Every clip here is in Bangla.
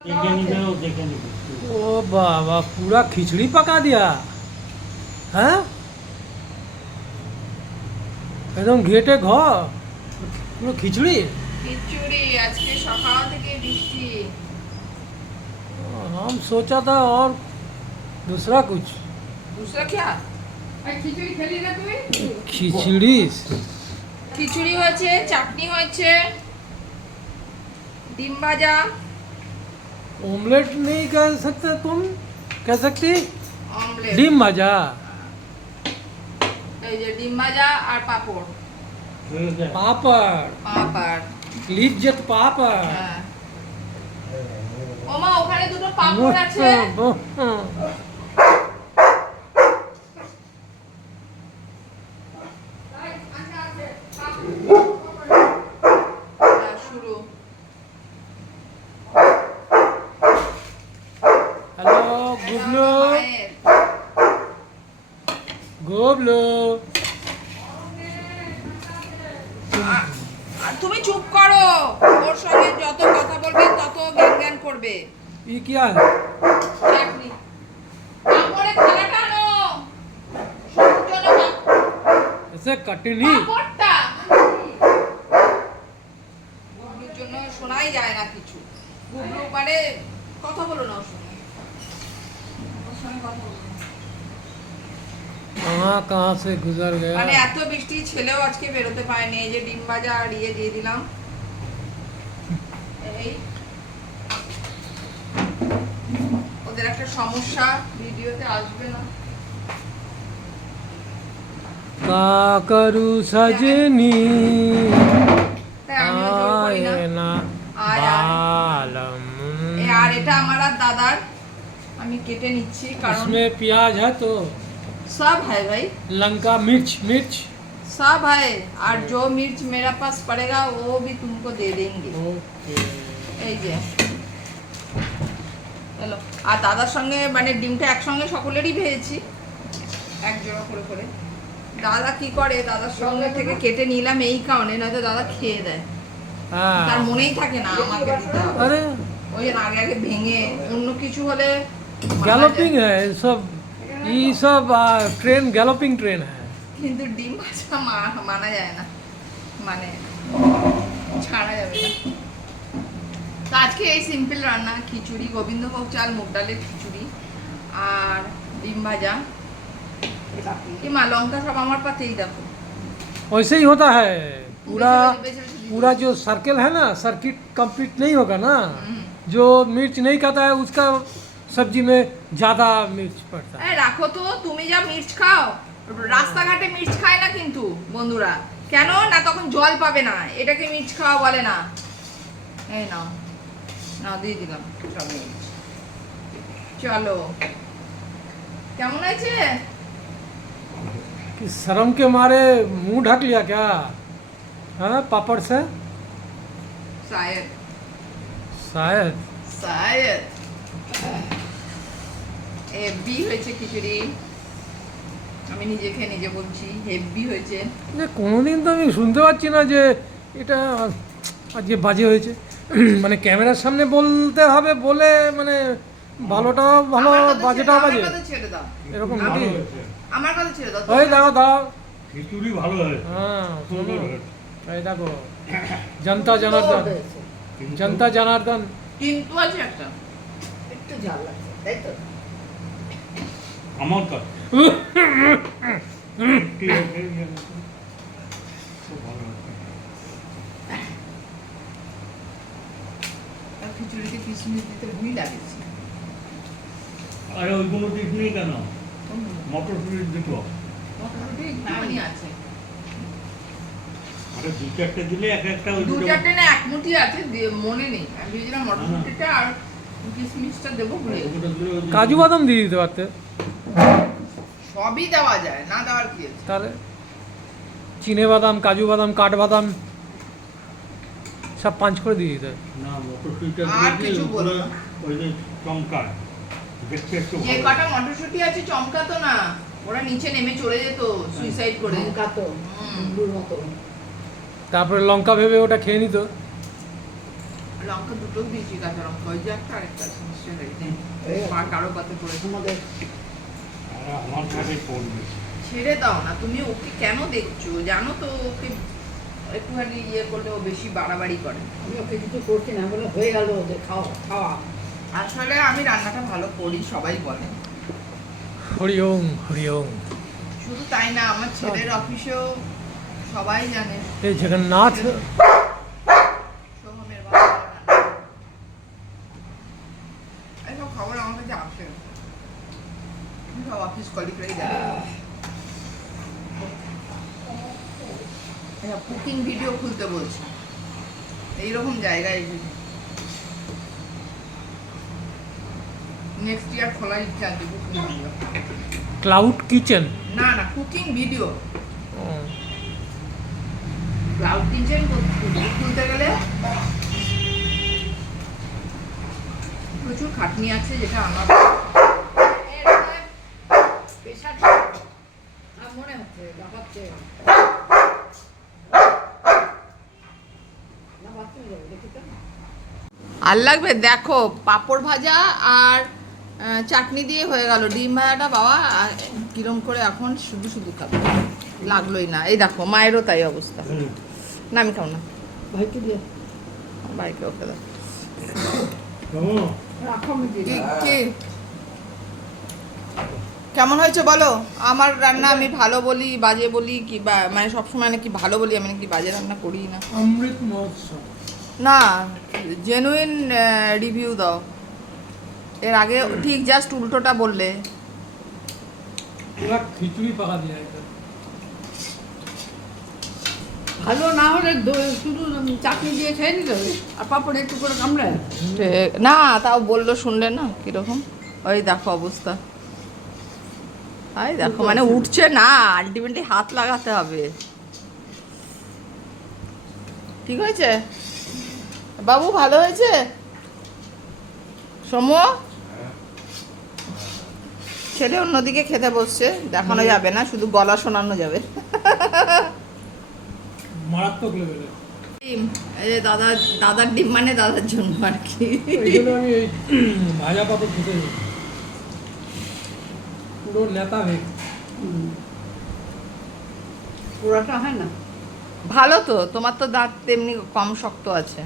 ओ बाबा पूरा खिचड़ी पका दिया হ্যাঁ একদম ঘেটে ঘর পুরো খিচড়ি খিচুড়ি আজকে সকাল থেকে বৃষ্টি हम सोचा था और दूसरा कुछ दूसरा क्या খিচুড়ি খেলি না তুই खिचड़ी খিচুড়ি হয়েছে চাটনি হয়েছে ডিম ভাজা ऑमलेट नहीं कह सकते तुम कह सकती অমলেট ডিম ভাজা এই যে ডিম ভাজা আর পাপড় फिर क्या পাপড় পাপড় লিজ্জত পাপড় হ্যাঁ ওমা ওখানে দুটো পাপড় আছে হ্যালো গুবলু গুবলু তুমি চুপ করো। ওর সঙ্গে যত কথা বলবে তত জ্ঞান জ্ঞান করবে। ই কি আর? এসে কাটেনি। জন্য শোনাই যায় না কিছু। গুবলু মানে কথা বলো না कहाँ कहाँ से गुजर गया মানে এত বৃষ্টি ছেলেও আজকে বেরোতে পারেনি এই যে ডিম ভাজা আর ইয়ে দিয়ে দিলাম এই ওদের একটা সমস্যা ভিডিওতে আসবে না का करूँ सजनी তাই আমিও জোর করি না आए ना आय, आय। बालम এ আর এটা আমার আর দাদার আমি কেটে নিচ্ছি কারণ इसमें प्याज है तो সব है भाई लंका मिर्च मिर्च सब है और जो मिर्च मेरा पास पड़ेगा वो भी तुमको दे देंगे ओके এই যে চলো আর দাদার সঙ্গে মানে ডিমটা একসঙ্গে সকলেরই ভেজেছি এক জোড়া করে করে দাদা কি করে দাদার সঙ্গে থেকে কেটে নিলাম এই কারণে নয়তো দাদা খেয়ে দেয় তার हाँ মনেই থাকে না আমাকে দিতে হবে अरे ওই জন্য আগে আগে ভেঙে অন্য কিছু হলে মানা गैलोपिंग যায়। है सब ये सब आ, ट्रेन गैलोपिंग ट्रेन है কিন্তু ডিম ভাজা মা- মানা যায় না মানে ছাড়া যাবে না তো আজকে এই সিম্পল রান্না খিচুড়ি গোবিন্দভোগ চাল মুগ ডালের খিচুড়ি আর ডিম ভাজা এই মা লঙ্কা সব আমার পাতেই দেখো वैसे ही होता है पूरा बेचे- बेचे- बेचे- पूरा जो सर्कल है ना सर्किट कंप्लीट नहीं होगा ना হুম। जो मिर्च नहीं खाता है उसका सब्जी में ज़्यादा मिर्च पड़ता है এই রাখো তো তুমি যা মির্চ খাও রাস্তাঘাটে মির্চ খায় না কিন্তু বন্ধুরা কেন না তখন জল পাবে না এটাকে মির্চ খাওয়া বলে না এই নাও নাও দিয়ে দিলাম সব মির্চ চলো কেমন আছে कि शर्म के मारे मुंह ढक लिया क्या हाँ पापड़ से শায়দ शायद শায়দ হেভি হয়েছে খিচুড়ি। আমি নিজে খেয়ে নিজে বলছি হেভি হয়েছে। যে কোনোদিন তো আমি শুনতে পাচ্ছি না যে এটা আজকে বাজে হয়েছে। মানে ক্যামেরার সামনে বলতে হবে বলে মানে ভালোটা ভালো ছেড়ে- বাজে। এরকম নাকি আমার কথা ছেড়ে দাও ওই দেখো দাও খিচুড়ি ভালো হয়েছে। হ্যাঁ হয়েছে। এই দেখো জনতা জনার্দন। জনতা জনার্দন। কিন্তু আছে একটা। একটু ঝাল লাগছে তাই তো? আমার খিচুড়িতে কিশমিশ দিতে লাগেছে আরে ওইগুলো দিস নেই কেন মটরশুটির মটরশুঁটি আছে। আরে দু চারটে দিলে এক একটা ওই দু দুটো- চারটে না এক মুঠি আছে মনে নেই। আমি ভেবেছিলাম মটরশুঁটিটা আর কিশমিশটা দেবো ভুলে কাজু বাদাম দিয়ে দিতে পারতে। সবই দেওয়া যায় না দেওয়ার কি আছে? তাহলে চিনে বাদাম কাজু বাদাম কাঠবাদাম সব পাঁচ করে দিয়ে দিতে না মটরশুটিটা আর কিছু বলো ওই যে চমকায় দেখতে একটু যে কটা মটরশুঁটি আছে চমকাতো না ওরা নিচে নেমে চলে যেত সুইসাইড করে তারপরে লঙ্কা ভেবে ওটা খেয়ে নিত। লঙ্কা দুটো দিয়েছি কাঁচা লঙ্কা ওই যে একটা আরেকটা আছে নিশ্চয়ই হয়েছে কারও পাতে আর আমার কাছে পড়বে ছেড়ে দাও না তুমি ওকে কেন দেখছ? জানো তো ওকে একটুখানি ইয়ে করলে ও বেশি বাড়াবাড়ি করে। আমি ওকে কিছু করছি না বলে হয়ে গেল ওদের খাওয়া খাওয়া আসলে আমি রান্নাটা ভালো করি সবাই বলে। হরি ওম হরি ওম। শুধু তাই না আমার ছেলের অফিসেও সবাই জানে। এই জগন্নাথ সোহমের বাবা ভালো রান্না করে। এইসব খবর আমার কাছে আসে সব অফিস কলিগরাই জানে কুকিং খুলতে বলছে। এইরকম জায়গায় এসেছে নেক্সট ইয়ার খোলার ইচ্ছা আছে ভিডিও ক্লাউড কিচেন না না কুকিং ভিডিও ক্লাউড কিচেন খুলতে গেলে প্রচুর খাটনি আছে যেটা আমার পেশার মনে হচ্ছে লাফাচ্ছে না বাথরুমে যাবে দেখি তো আর লাগবে দেখো পাঁপড় ভাজা আর চাটনি দিয়ে হয়ে গেল। ডিম ভাজাটা বাবা কিরম করে এখন শুধু শুধু খাবে। লাগলোই না। এই দেখো মায়েরও তাই অবস্থা। না আমি খাও না। ভাইকে দিয়ে। বাইকে ওকে দাও। কেমন রাখো আমি দিয়ে কি কেমন হয়েছে বলো? আমার রান্না আমি ভালো বলি বাজে বলি কি বা মানে সবসময় নাকি ভালো বলি আমি নাকি বাজে রান্না করি না। অমৃত মহোৎসব। না জেনুইন রিভিউ দাও। এর আগে ঠিক জাস্ট উল্টোটা বললে। পুরা খিচুড়ি পাকা দিয়ে ভালো না হলে শুধু চাটনি দিয়ে খেয়ে নিতে হবে। আর পাপড় একটু করে কামড়ায়। না তাও বলল শুনলে না কীরকম? ওই দেখো অবস্থা। এই দেখো মানে উঠছে না আলটিমেটলি হাত লাগাতে হবে। ঠিক হয়েছে? বাবু ভালো হয়েছে? সমু? ছেলে অন্যদিকে খেতে বসছে দেখানো যাবে না শুধু গলা শোনানো যাবে। মারাত্মক লেভেলের ডিম দাদা দাদার ডিম মানে দাদার জন্য আর কি। এই জন্য আমি ভাজা পাপড় খেতে পুরো নেতা হয়ে পোড়াটা হয় না? ভালো তো তোমার তো দাঁত তেমনি কম শক্ত আছে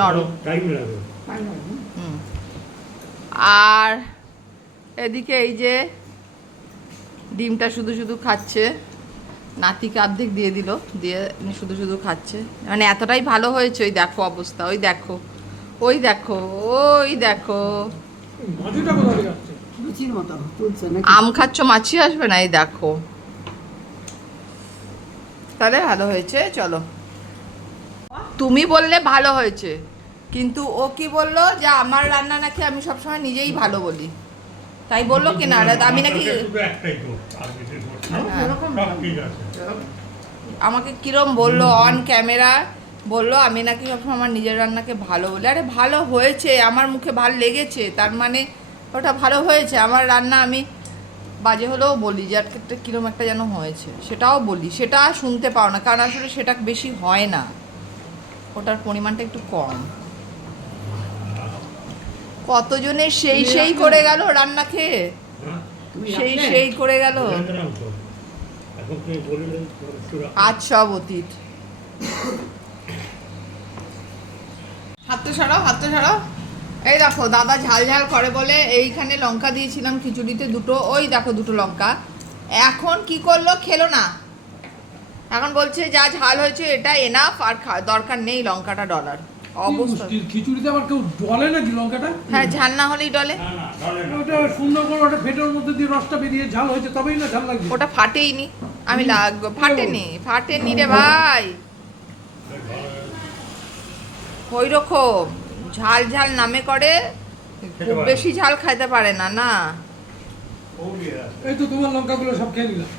নরম। টাইম লাগে না হুম। হুম। আর এদিকে এই যে ডিমটা শুধু শুধু খাচ্ছে নাতিকে অর্ধেক দিয়ে দিল দিয়ে শুধু শুধু খাচ্ছে মানে এতটাই ভালো হয়েছে ওই দেখো অবস্থা ওই দেখো ওই দেখো ওই দেখো আম খাচ্ছ মাছি আসবে না এই দেখো তাহলে ভালো হয়েছে চলো। তুমি বললে ভালো হয়েছে কিন্তু ও কি বলল যে আমার রান্না নাকি আমি সবসময় নিজেই ভালো বলি? তাই বলল কি না? আমি নাকি না। হ্যাঁ। আমাকে কিরম বলল অন ক্যামেরা বলল আমি নাকি সবসময় আমার নিজের রান্নাকে ভালো বলি। আরে ভালো হয়েছে আমার মুখে ভালো লেগেছে তার মানে ওটা ভালো হয়েছে। আমার রান্না আমি বাজে হলেও বলি যে একটা কিরম একটা যেন হয়েছে। সেটাও বলি। সেটা শুনতে পাও না কারণ আসলে সেটা বেশি হয় না। ওটার পরিমাণটা একটু কম। কতজনের সেই সেই করে গেল রান্না খেয়ে? সেই সেই করে গেল? তো। আজ সব অতীত। হাতটা সরাও হাতটা সরাও। এই দেখো দাদা ঝাল ঝাল করে বলে এইখানে লঙ্কা দিয়েছিলাম খিচুড়িতে দুটো ওই দেখো দুটো লঙ্কা। এখন কি করল? খেলো না। এখন বলছে যা ঝাল হয়েছে এটা এনাফ আর খা- দরকার নেই লঙ্কাটা ডলার। অবস্থা। খিচুড়িতে আবার কেউ ডলে নাকি লঙ্কাটা? হ্যাঁ ঝাল না হলেই ডলে। না, না, না। ওটা সুন্দর করে ওটা ফেটের মধ্যে দিয়ে রসটা বেরিয়ে ঝাল হয়েছে তবেই না ঝাল ওটা ফাটেইনি। আমি লাগ ফাটেনি ফাটেনি রে ভাই। ওই রকম? ঝাল ঝাল নামে করে খুব বেশি ঝাল খাইতে পারে না না। ও এই তো তোমার লঙ্কাগুলো সব খেয়ে নিলাম।